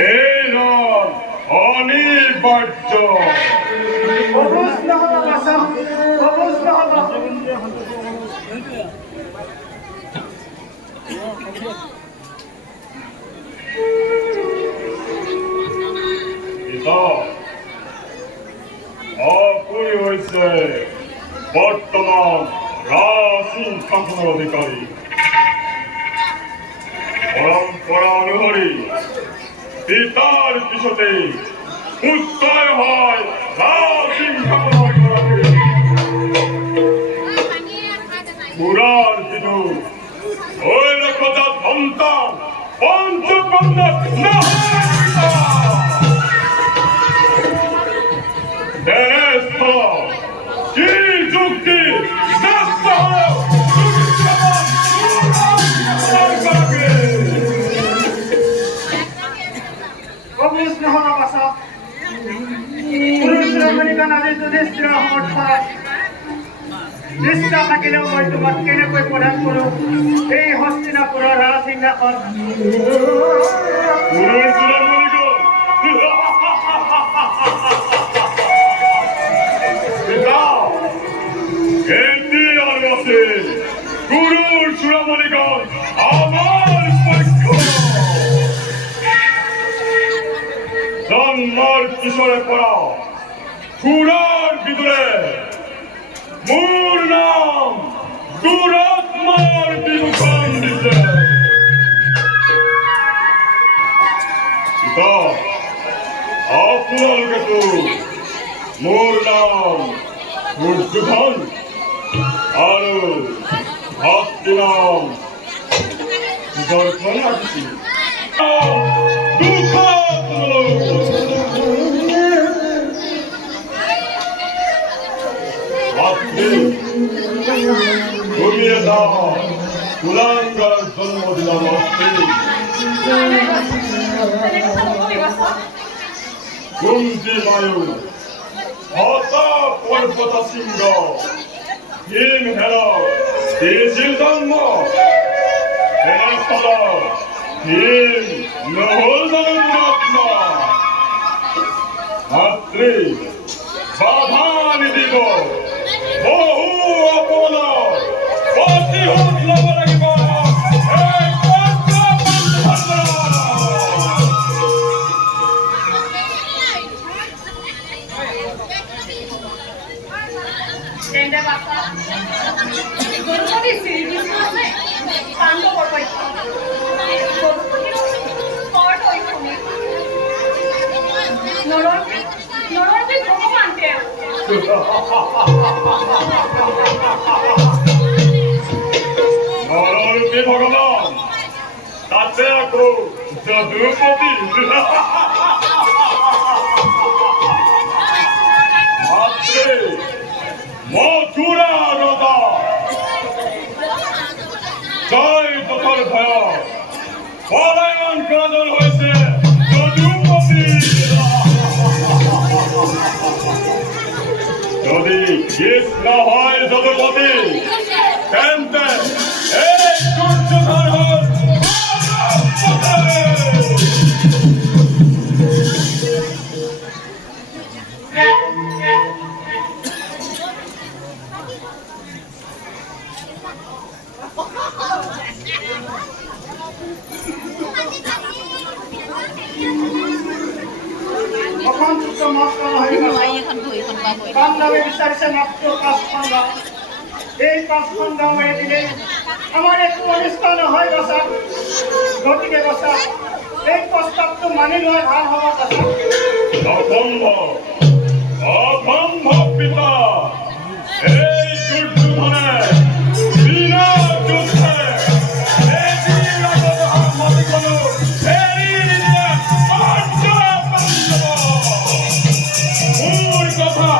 এই ৰণ অনিবাৰ্য। অবুজ নহ'ব আসাম, অবুজ নহ'ব। আপুনি হৈছে বৰ্তমান ৰাজসিং শাসনৰ অধিকাৰী। পৰম্পৰা অনুসৰি পিতাৰ পিছতে পুত্ৰই হয় ৰাজসিং শাসনৰ গৰাকী। পুৰাৰ যিটো ঐৰকজাত সন্তান পঞ্চকন্যক কি যুক্তি অবুজ নহ'ব আসাম। পুৰুষৰ আমেৰিকান আজি যুধিষ্ঠিৰ সমৰ্থন নিষ্ঠা থাকিলেও মই তোমাক কেনেকৈ প্ৰদান কৰোঁ এই হস্তিনাপুৰৰ ৰাজসিংহাসন। গুৰুৰ চূড়ামণিগণ আমাৰ পক্ষ। জন্মৰ পিছৰে পৰা খুৰাৰ ভিতৰে মোৰ নাম দুৰাত্মাৰ বিভূষণ দিছে। আপোনালোকেতো মোৰ নাম durjudhan আৰু ভক্তি নাম দৰ্শন ৰাখিছিল। তুমি এটা কুলাঙ্গাৰ জন্মদিনৰ কুন্তি বায়ু হতা পৰ্বত সিংহ হিম হেল দিছিল জন্ম হেনস্থল হিম নহল জন্মাত্মা মাতৃ বাধা নিদিব বহু অপমান প্ৰতিশোধ ল'ব লাগিব। নৰৰূপী ভগৱান তাতে আকৌ যদুপতি মাতৃ মথুৰা ৰজা জয় পথৰ ভয় পলায়ন কাজন হৈছে যদুপতি। যদি কৃষ্ণ হয় যদুপতি তেন্তে এই দুৰ্যোধন হ'ল বান্ধৱে বিচাৰিছে মাত্ৰ 5খন গাঁও। এই 5খন গাঁও মাৰি দিলে আমাৰ একো অনিষ্ট নহয় বচা। গতিকে বচা এই প্ৰস্তাৱটো মানি লোৱা ভাল হ'ব বচা। অসম্ভৱ অসম্ভৱ পিতা। এই দুৰ্যোধনে বিনা যুদ্ধে মোৰ কথা